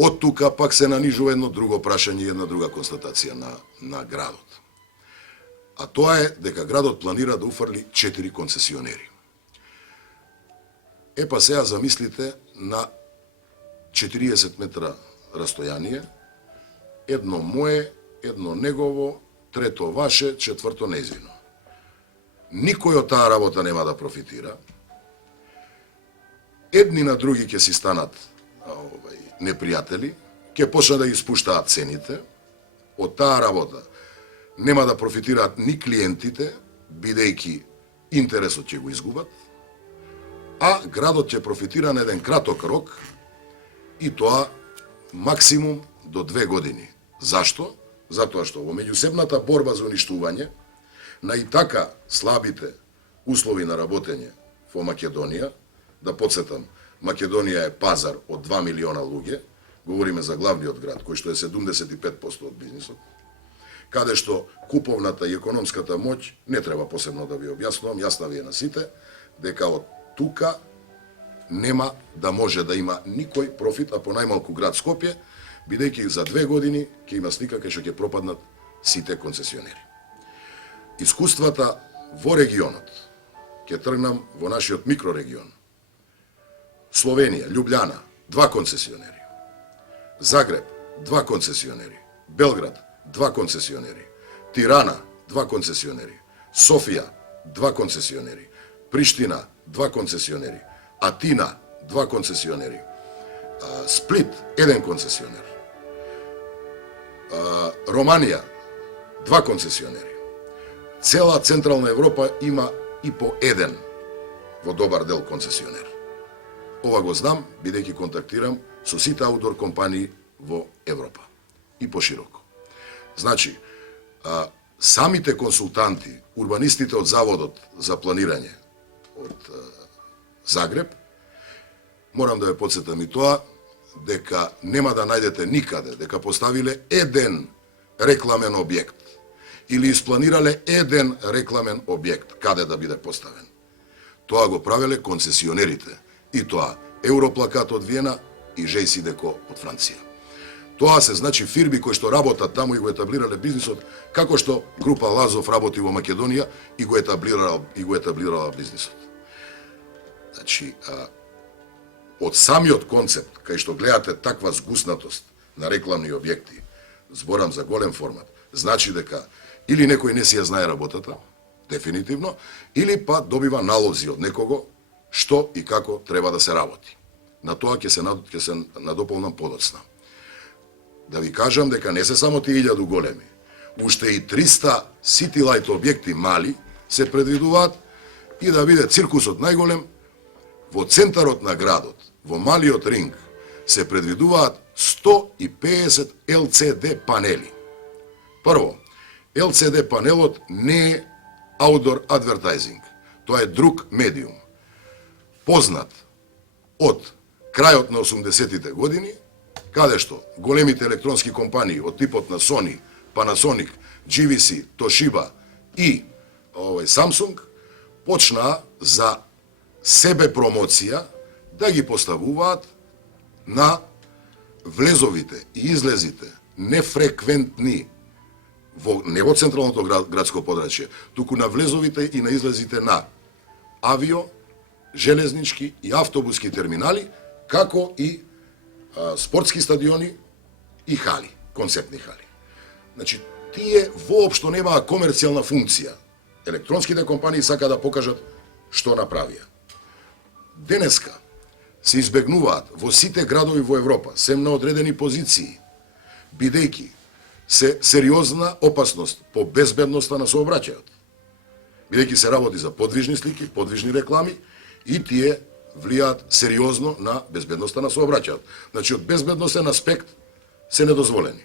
Од тука пак се нанижува едно друго прашање и една друга констатација на градот. А тоа е дека градот планира да уфрли 4 концесионери. Па сега замислите на 40 метра растојание, едно мое, едно негово, трето ваше, четврто нејзино. Никој од таа работа нема да профитира. Едни на други ќе си станат непријатели, ќе почнат да ги спуштаат цените. Од таа работа нема да профитираат ни клиентите, бидејќи интересот ќе го изгубат, а градот ќе профитира на еден краток рок и тоа максимум до 2 години. Зашто? Затоа што во меѓусебната борба за уништување на и така слабите услови на работење во Македонија, да подсетам, Македонија е пазар од 2 милиона луѓе, говориме за главниот град, кој што е 75% од бизнисот, каде што куповната и економската моќ не треба посебно да ви објаснувам, јасна ви е на сите, дека од тука нема да може да има никој профит, а по најмалку град Скопје, бидејќи за 2 години ќе има слика кај што ќе пропаднат сите концесионери. Искуствата во регионот, ќе тргнам во нашиот микрорегион. Словенија, Љубљана, 2 концесионери. Загреб, 2 концесионери. Белград, 2 концесионери. Тирана, 2 концесионери. Софија, 2 концесионери. Приштина, 2 концесионери. Атина, 2 концесионери. Сплит, 1 концесионер. Романија, 2 концесионери. Цела Централна Европа има и по 1 во добар дел концесионер. Ова го знам, бидејќи контактирам со сите аутдор компании во Европа и пошироко. Значи, самите консултанти, урбанистите од Заводот за планирање од Загреб, морам да ве подсетам и тоа, дека нема да најдете никаде дека поставиле еден рекламен објект или испланирале еден рекламен објект каде да биде поставен. Тоа го правеле концесионерите, и тоа Европлакат од Виена и JCDecaux од Франција. Тоа се значи фирми кои што работат таму и го етаблирале бизнисот, како што група Лазов работи во Македонија и го етаблирала бизнисот. Значи, од самиот концепт, кај што гледате таква згуснатост на рекламни објекти, зборам за голем формат, значи дека или некој не си ја знае работата, дефинитивно, или па добива налози од некого што и како треба да се работи. На тоа ќе се надополнам подоцна. Да ви кажам дека не се само тие 1000 големи, уште и 300 City Light објекти мали се предвидуваат и да биде циркусот најголем во центарот на градот, во малиот ринг, се предвидуваат 150 LCD панели. Прво, LCD панелот не е outdoor advertising, тоа е друг медиум. Познат од крајот на 80-тите години, каде што големите електронски компании од типот на Sony, Panasonic, GVC, Toshiba и Samsung почнаа за себе промоција да ги поставуваат на влезовите и излезите нефреквентни не во централното градско подрачје, туку на влезовите и на излезите на авио, железнички и автобуски терминали, како и спортски стадиони и хали, концертни хали. Значи, тие воопшто немаа комерцијална функција. Електронските компании сака да покажат што направија. Денеска се избегнуваат во сите градови во Европа, сем на одредени позиции, бидејќи се сериозна опасност по безбедноста на сообраќајот. Бидејќи се работи за подвижни слики, подвижни реклами и тие влијаат сериозно на безбедноста на сообраќајот. Значи, од безбедносен аспект се недозволени.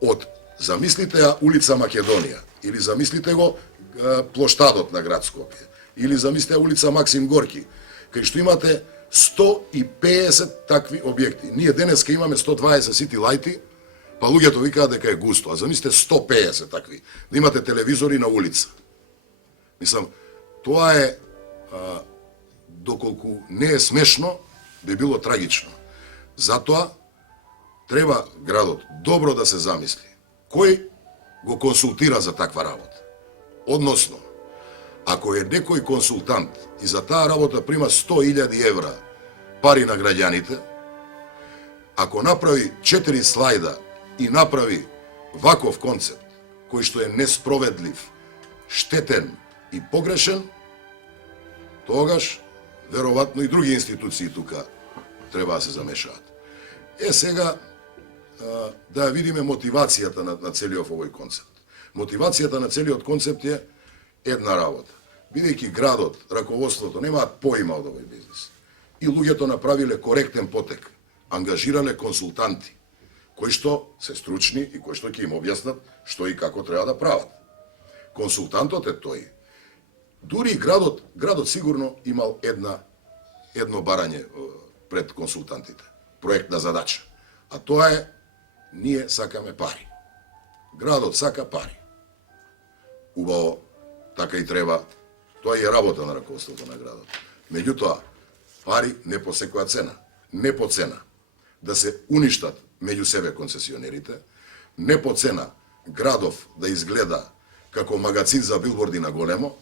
Од замислите ја улица Македонија, или замислите го плоштадот на град Скопје, или замислите ја улица Максим Горки, кај што имате 150 такви објекти. Ние денеска имаме 120 City Light-и, па луѓето викаат дека е густо, а замислите 150 такви, да имате телевизори на улица. Мислам, тоа е, доколку не е смешно, би било трагично. Затоа, треба градот добро да се замисли кој го консултира за таква работа. Односно, ако е некој консултант и за таа работа прима 100.000 евра пари на граѓаните, ако направи 4 слайда и направи ваков концепт, кој што е несправедлив, штетен и погрешен, тогаш, веројатно и други институции тука треба да се замешаат. Сега, да ја видиме мотивацијата на целиот овој концепт. Мотивацијата на целиот концепт е една работа. Бидејќи градот, раководството немаат поима од овој бизнис. И луѓето направиле коректен потек, ангажирале консултанти, кои што се стручни и кои што ќе им објаснат што и како треба да прават. Консултантот е тој. Дури градот сигурно имал едно барање пред консултантите, проектна задача. А тоа е, ние сакаме пари. Градот сака пари. Убаво, така и треба. Тоа е работа на раководството на градот. Меѓутоа, пари не по секоја цена. Не по цена да се уништат меѓу себе концесионерите, не по цена градов да изгледа како магазин за билборди на големо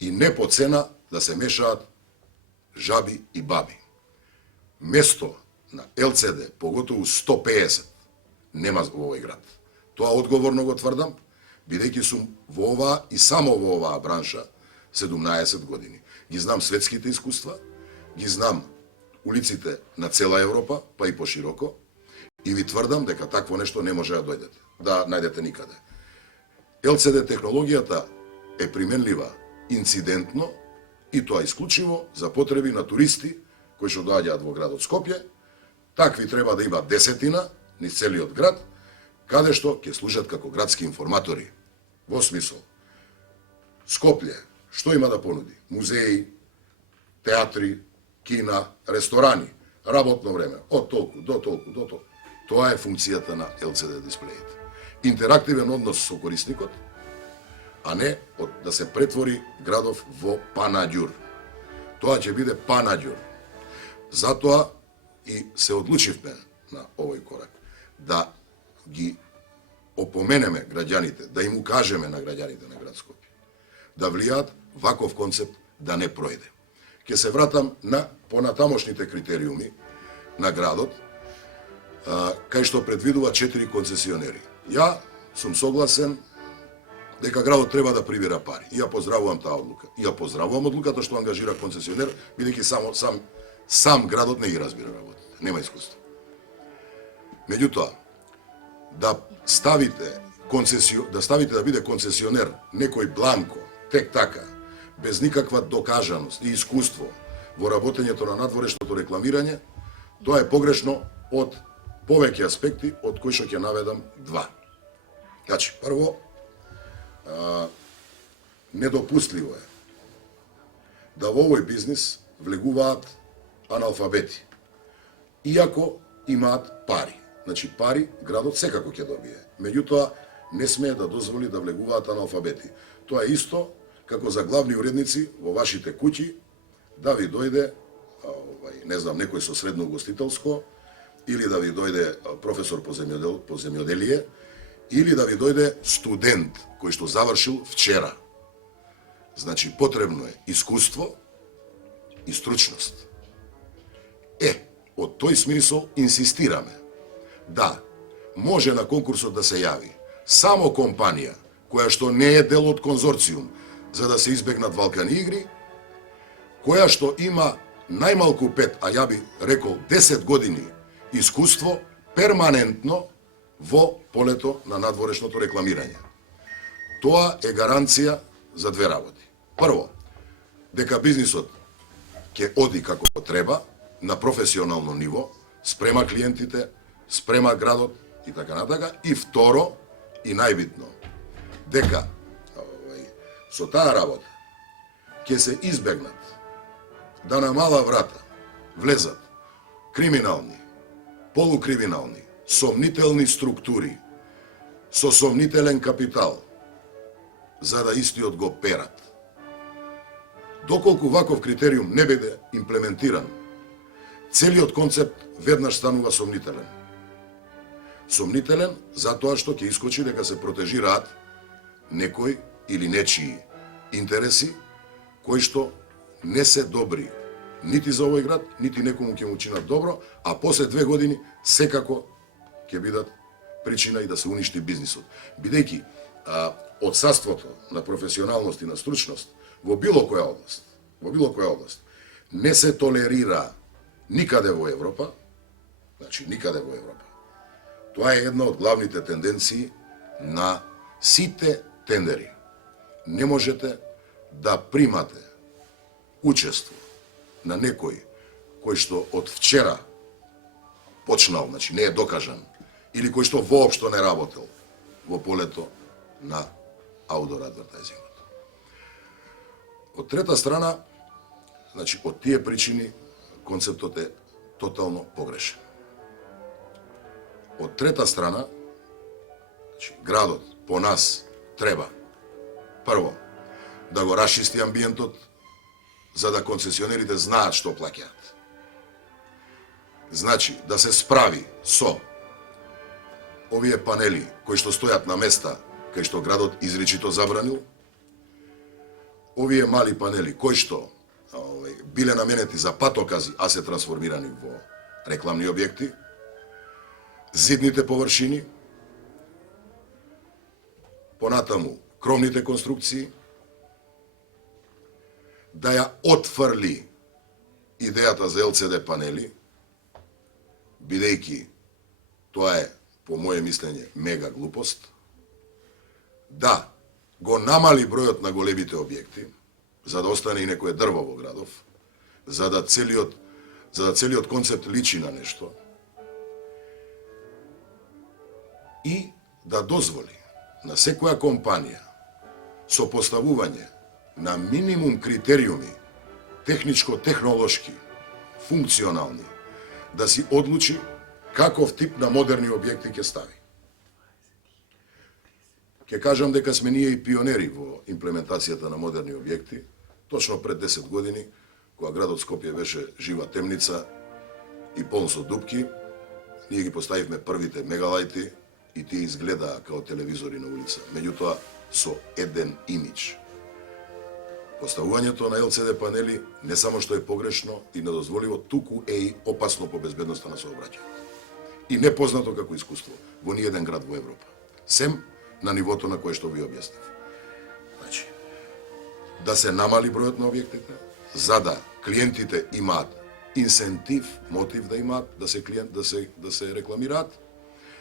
и не по цена да се мешаат жаби и баби. Место на ЛЦД, поготово 150, нема во овој град. Тоа одговорно го тврдам, бидејќи сум во оваа и само во оваа бранша 17 години. Ги знам светските искуства, ги знам улиците на цела Европа, па и пошироко, и ви тврдам дека такво нешто не може да дојдете, да најдете никаде. ЛЦД технологијата е применлива инцидентно и тоа исклучиво за потреби на туристи кои што доаѓаат во градот Скопје. Такви треба да има 10 низ целиот град, каде што ќе служат како градски информатори. Во смисол, Скопје, што има да понуди? Музеи, театри, кина, ресторани, работно време, од толку до толку до толку. Тоа е функцијата на ЛЦД дисплеите. Интерактивен однос со корисникот, а не да се претвори градов во панаѓур. Тоа ќе биде панаѓур. Затоа и се одлучивме на овој корак, да ги опоменеме граѓаните, да им укажеме на граѓаните на град Скопје, да влијаат ваков концепт да не пројде. Ќе се вратам на понатамошните критериуми на градот, кај што предвидува 4 концесионери. Ја сум согласен дека градот треба да прибира пари. И ја поздравувам таа одлука. И ја поздравувам одлуката што ангажира концесионер, бидејќи сам градот не ги разбира работите, нема искуство. Меѓутоа, да ставите да биде концесионер некој бланко, тек така, без никаква докажаност и искуство во работењето на надворешното рекламирање, тоа е погрешно од повеќе аспекти, од кои што ќе наведам 2. Значи, прво, недопустливо е да во овој бизнис влегуваат аналфабети, иако имаат пари. Значи, пари градот секако ќе добие. Меѓутоа, не смее да дозволи да влегуваат аналфабети. Тоа е исто како за главни уредници во вашите куќи да ви дојде, не знам, некој со средно угостителско, или да ви дојде професор по земјоделие, или да ви дојде студент кој што завршил вчера. Значи, потребно е искуство и стручност. Од тој смисол инсистираме да може на конкурсот да се јави само компанија која што не е дел од конзорциум за да се избегнат валкани игри, која што има најмалку 5, а ја би рекол 10 години искуство перманентно во полето на надворешното рекламирање. Тоа е гаранција за 2 работи. Прво, дека бизнисот ќе оди како треба, на професионално ниво, спрема клиентите, спрема градот и така натака. И второ, и најбитно, дека со таа работа ќе се избегнат да на мала врата влезат криминални, полукриминални, сомнителни структури со сомнителен капитал, за да истиот го перат. Доколку ваков критериум не биде имплементиран, целиот концепт веднаш станува сомнителен. Сомнителен затоа што ќе искочи дека се протежираат некој или нечии интереси кои што не се добри нити за овој град, нити некому ќе му чинат добро, а после 2 години секако ќе бидат причина и да се уништи бизнисот. Бидејќи отсаството на професионалност и на стручност во било која област, не се толерира никаде во Европа, значи никаде во Европа. Тоа е една од главните тенденции на сите тендери. Не можете да примате учество на некој кој што од вчера почнал, значи не е докажан, или кој што воопшто не работел во полето на outdoor advertisingот. Од трета страна, значи од тие причини концептот е тотално погрешен. Од трета страна, значи градот по нас треба прво да го расчисти амбиентот, за да концесионерите знаат што плаќаат. Значи да се справи со овие панели кои што стојат на места кај што градот изричито забранил, овие мали панели кои што биле наменети за патокази, а се трансформирани во рекламни објекти, зидните површини, понатаму кровните конструкции, да ја отфрли идејата за LCD панели, бидејќи тоа е, по моје мислење, мега глупост, да го намали бројот на големите објекти, за да остане и некое дрво во градов, за да целиот концепт личи на нешто, и да дозволи на секоја компанија со поставување на минимум критериуми техничко-технолошки, функционални, да си одлучи каков тип на модерни објекти ќе стави. Ќе кажам дека сме ние и пионери во имплементацијата на модерни објекти. Точно пред 10 години, кога градот Скопје беше жива темница и полн со дупки, ние ги поставивме првите мегалајти и тие изгледаа као телевизори на улица. Меѓутоа, со еден имидж. Поставувањето на LCD панели не само што е погрешно и недозволиво, туку е и опасно по безбедноста на сообраќајот. И непознато како искуство во ниеден град во Европа. Сем на нивото на кое што ви објаснив. Значи, да се намали бројот на објектите, за да клиентите имаат инсентив, мотив да имаат да се рекламираат,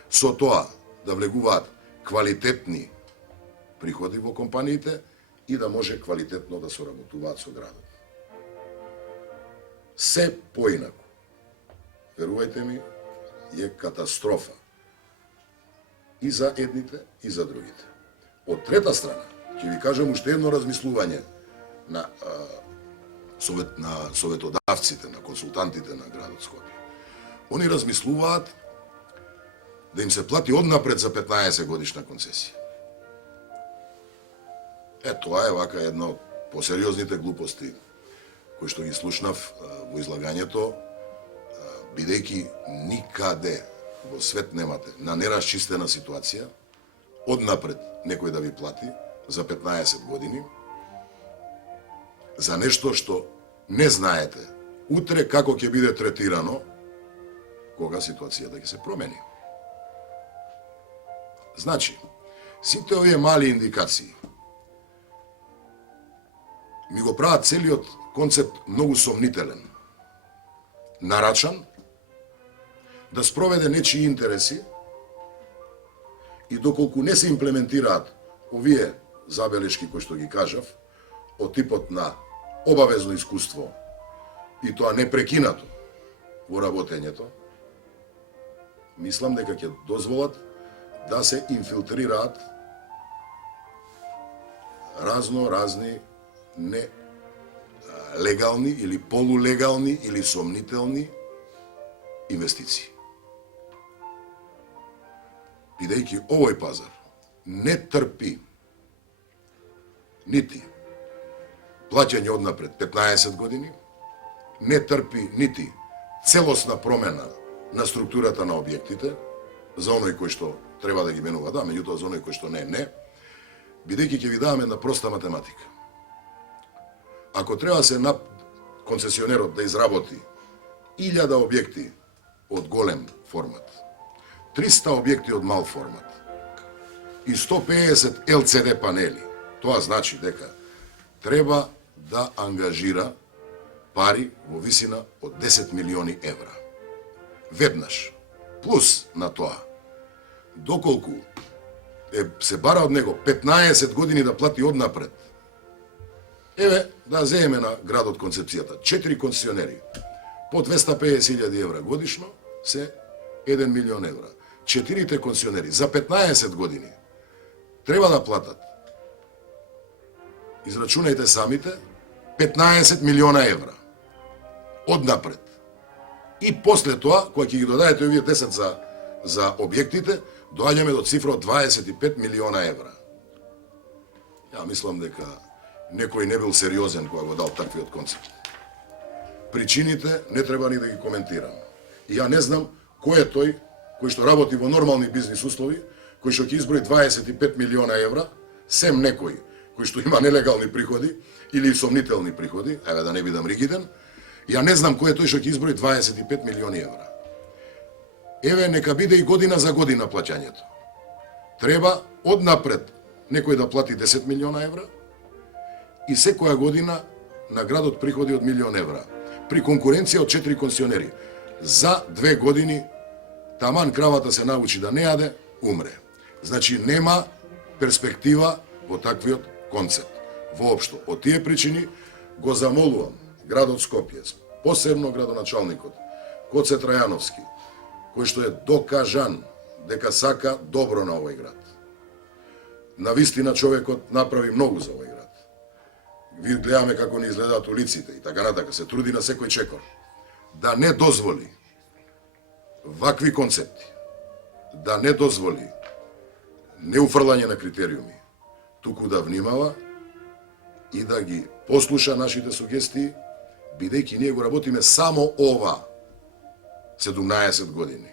со тоа да влегуваат квалитетни приходи во компаниите и да може квалитетно да соработуваат со градот. Се поинаку, верувајте ми, е катастрофа и за едните и за другите. Од трета страна, ќе ви кажам уште едно размислување на советодавците, на консултантите на градот Скопје. Они размислуваат да им се плати однапред за 15 годишна концесија. Тоа е вака една од посериозните глупости кои што ги слушнав во излагањето, бидејќи никаде во свет немате на нерасчистена ситуација однапред некој да ви плати за 15 години за нешто што не знаете утре како ќе биде третирано кога ситуацијата ќе се промени. Значи, сите овие мали индикации ми го прават целиот концепт многу сомнителен, нарачан, да спроведе нечии интереси и доколку не се имплементираат овие забелешки кои што ги кажав, од типот на обавезно искуство и тоа непрекинато во работењето, мислам дека ќе дозволат да се инфилтрираат разни не легални или полулегални или сомнителни инвестиции. Бидејќи овој пазар не трпи нити плаќање однапред 15 години, не трпи нити целосна промена на структурата на објектите, за оној кој што треба да ги менува, да, меѓутоа за оној кој што не, бидејќи ќе ви даваме една проста математика. Ако треба се концесионерот да изработи 1000 објекти од голем формат, 300 објекти од мал формат и 150 LCD панели, тоа значи дека треба да ангажира пари во висина од 10 милиони евра. Веднаш. Плюс на тоа, доколку се бара од него 15 години да плати однапред, еве, да земеме на градот концепцијата. 4 концесионери по 250.000 евра годишно се 1 милион евра. 4 концесионери за 15 години треба да платат, израчунајте самите, 15 милиона евра однапред. И после тоа, кога ќе ги додадете овие 10 за објектите, доаѓаме до цифра од 25 милиона евра. Ја мислам дека некој не бил сериозен кога го дал таквиот концепт. Причините не треба ни да ги коментирам. И ја не знам кој е тој кој што работи во нормални бизнис услови, кој што ќе изброи 25 милиона евра, сем некој кој што има нелегални приходи или сомнителни приходи, еве да не бидам ригиден, ја не знам кој е тој што ќе изброи 25 милиони евра. Еве, нека биде и година за година плаќањето. Треба однапред некој да плати 10 милиона евра и секоја година на градот приходи од милион евра. При конкуренција од 4 концесионери. За 2 години таман кравата се научи да не јаде, умре. Значи нема перспектива во таквиот концепт. Воопшто, од тие причини го замолувам градот Скопје, посебно градоначалникот Гоце Трајановски, кој што е докажан дека сака добро на овој град. Навистина човекот направи многу за овој град. Ви гледаме како ни изгледаат улиците и така натака, се труди на секој чекор. Да не дозволи вакви концепти, да не дозволи неуфрлање на критериуми, туку да внимава и да ги послуша нашите сугестии, бидејќи ние го работиме само ова 17 години.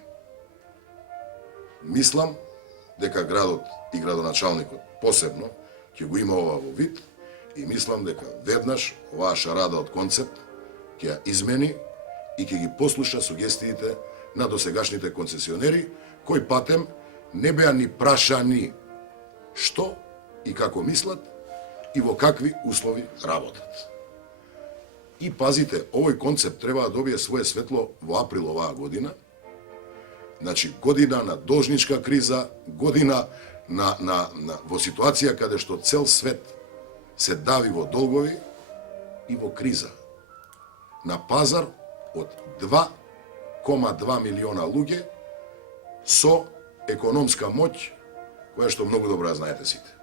Мислам дека градот и градоначалникот посебно ќе го има ова во вид и мислам дека веднаш оваа шарада од концепт ќе ја измени и ќе ги послуша сугестиите на досегашните концесионери, кои патем не беа ни прашани што и како мислат и во какви услови работат. И пазите, овој концепт треба да добие свое светло во април оваа година. Значи, година на должничка криза, година во ситуација каде што цел свет се дави во долгови и во криза. На пазар од 2,2 милиона луѓе со економска моќ, која што многу добро ја знаете сите.